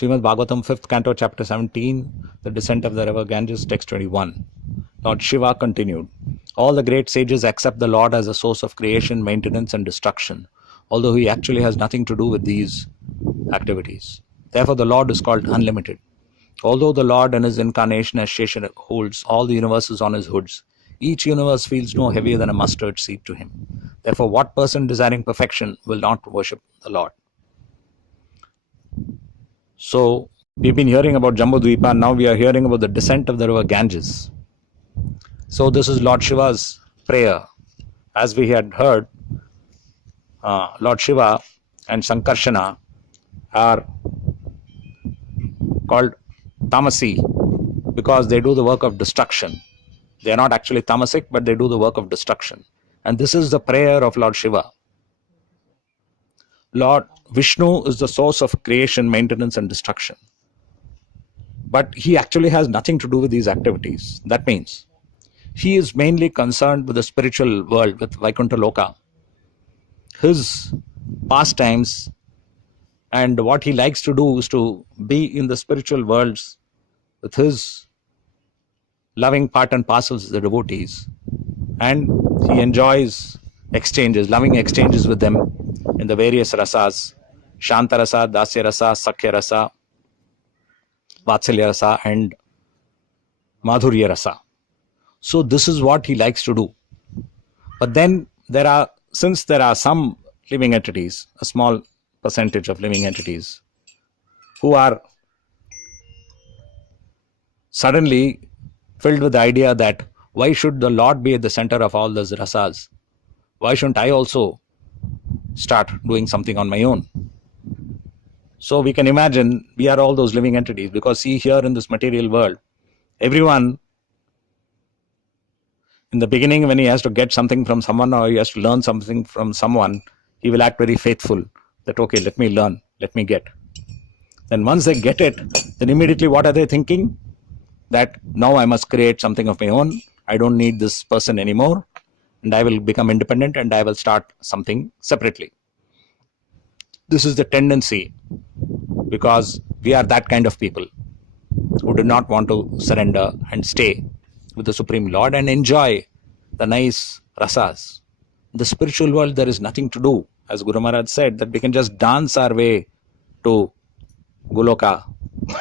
Srimad Bhagavatam, 5th canto, chapter 17, the descent of the river Ganges, text 21. Lord Shiva continued, all the great sages accept the Lord as a source of creation, maintenance and destruction, although he actually has nothing to do with these activities. Therefore, the Lord is called unlimited. Although the Lord in his incarnation as Shesha holds all the universes on his hoods, each universe feels no heavier than a mustard seed to him. Therefore, what person desiring perfection will not worship the Lord? So, we've been hearing about Jambudvipa, now we are hearing about the descent of the river Ganges. So, this is Lord Shiva's prayer. As we had heard, Lord Shiva and Sankarshana are called tamasi because they do the work of destruction. They are not actually tamasic, but they do the work of destruction. And this is the prayer of Lord Shiva. Lord Vishnu is the source of creation, maintenance and destruction. But he actually has nothing to do with these activities. That means he is mainly concerned with the spiritual world, with Vaikuntha Loka. His pastimes and what he likes to do is to be in the spiritual worlds with his loving part and parcels, the devotees. And he enjoys exchanges, loving exchanges with them in the various rasas, Shanta Rasa, Dasya Rasa, Sakhya Rasa, Vatsalya Rasa and Madhurya Rasa. So this is what he likes to do. But then since there are some living entities, a small percentage of living entities, who are suddenly filled with the idea that why should the Lord be at the center of all those rasas? Why shouldn't I also start doing something on my own? So we can imagine we are all those living entities, because see, here in this material world, everyone in the beginning, when he has to get something from someone or he has to learn something from someone, he will act very faithful that, okay, let me learn, let me get. Then once they get it, then immediately what are they thinking? That now I must create something of my own. I don't need this person anymore. And I will become independent and I will start something separately. This is the tendency, because we are that kind of people who do not want to surrender and stay with the Supreme Lord and enjoy the nice rasas. In the spiritual world, there is nothing to do. As Guru Maharaj said, that we can just dance our way to Goloka.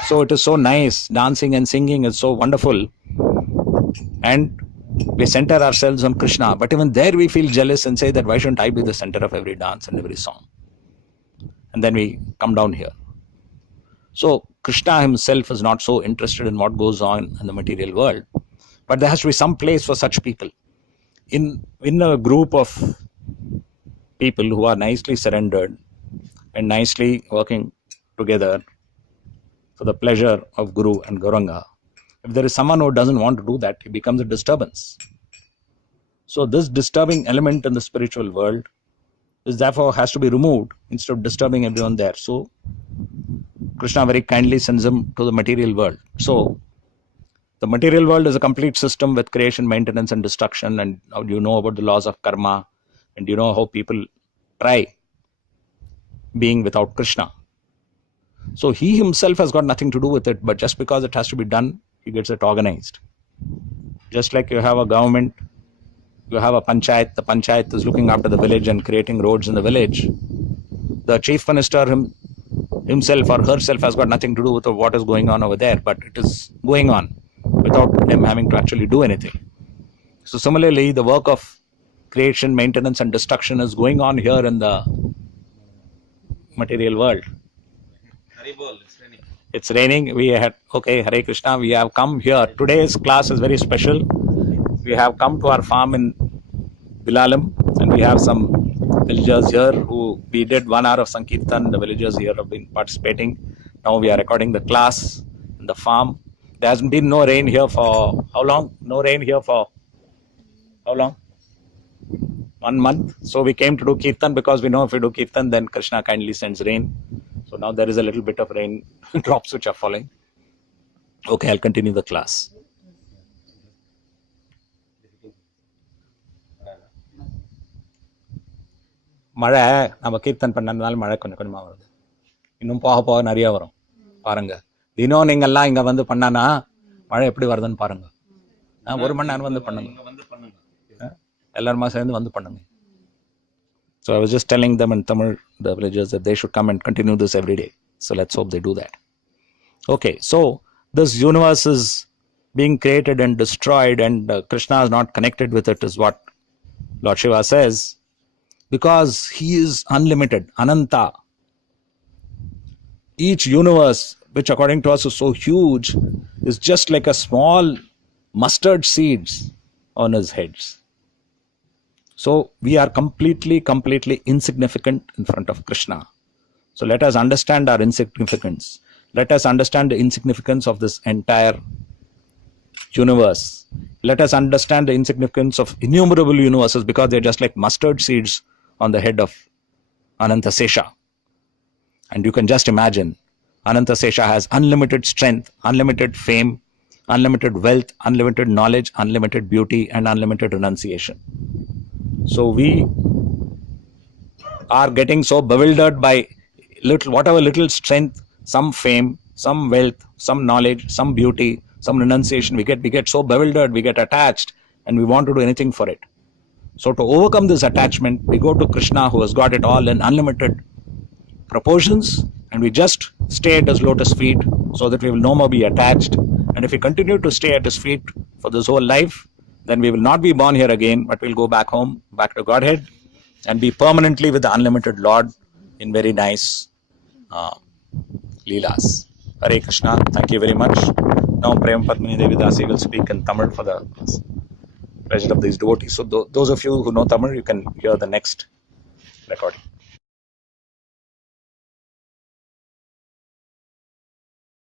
So it is so nice. Dancing and singing is so wonderful. And we center ourselves on Krishna. But even there we feel jealous and say that why shouldn't I be the center of every dance and every song? And then we come down here. So Krishna himself is not so interested in what goes on in the material world. But there has to be some place for such people. In a group of people who are nicely surrendered and nicely working together for the pleasure of Guru and Gauranga, if there is someone who doesn't want to do that, it becomes a disturbance. So this disturbing element in the spiritual world is therefore has to be removed instead of disturbing everyone there. So Krishna very kindly sends him to the material world. So the material world is a complete system with creation, maintenance and destruction, and you know about the laws of karma, and you know how people try being without Krishna. So he himself has got nothing to do with it, but just because it has to be done, he gets it organized. Just like you have a government, you have a panchayat, the panchayat is looking after the village and creating roads in the village. The chief minister himself or herself has got nothing to do with what is going on over there, but it is going on without them having to actually do anything. So similarly, the work of creation, maintenance and destruction is going on here in the material world. It's raining. We had, okay, Hare Krishna, we have come here. Today's class is very special. We have come to our farm in Bilalam, and we have some villagers here who we did 1 hour of Sankirtan. The villagers here have been participating. Now we are recording the class in the farm. There hasn't been no rain here for how long? No rain here for how long? 1 month. So we came to do Kirtan because we know if we do Kirtan, then Krishna kindly sends rain. So now there is a little bit of rain drops which are falling. Okay, I'll continue the class. மழை நம்ம கீர்த்தன் பண்ணதுனால மழை கொஞ்சம் கொஞ்சமாக வருது. இன்னும் போக போக நிறைய வரும். பாருங்க. தினம் நீங்கெல்லாம் இங்க வந்து பண்ணானா மழை எப்படி வருதுன்னு பாருங்க. 1 மணி நேரம் வந்து பண்ணுங்க, எல்லாருமா சேர்ந்து வந்து பண்ணுங்க. So I was just telling them in Tamil, the villagers, that they should come and continue this every day. So let's hope they do that. Okay, so this universe is being created and destroyed, and Krishna is not connected with it, is what Lord Shiva says, because he is unlimited, Ananta. Each universe, which according to us is so huge, is just like a small mustard seeds on his heads. So we are completely insignificant in front of Krishna. So let us understand our insignificance. Let us understand the insignificance of this entire universe. Let us understand the insignificance of innumerable universes, because they're just like mustard seeds on the head of Anantasesha. And you can just imagine, Anantasesha has unlimited strength, unlimited fame, unlimited wealth, unlimited knowledge, unlimited beauty, and unlimited renunciation. So we are getting so bewildered by whatever little strength, some fame, some wealth, some knowledge, some beauty, some renunciation we get so bewildered, we get attached, and we want to do anything for it. So to overcome this attachment, we go to Krishna, who has got it all in unlimited proportions, and we just stay at his lotus feet, so that we will no more be attached. And if we continue to stay at his feet for this whole life, then we will not be born here again, but we'll go back home, back to Godhead, and be permanently with the unlimited Lord in very nice Leelas. Hare Krishna. Thank you very much. Now Prem Padmini Devidasi will speak in Tamil for the pleasure of these devotees. So those of you who know Tamil, you can hear the next recording.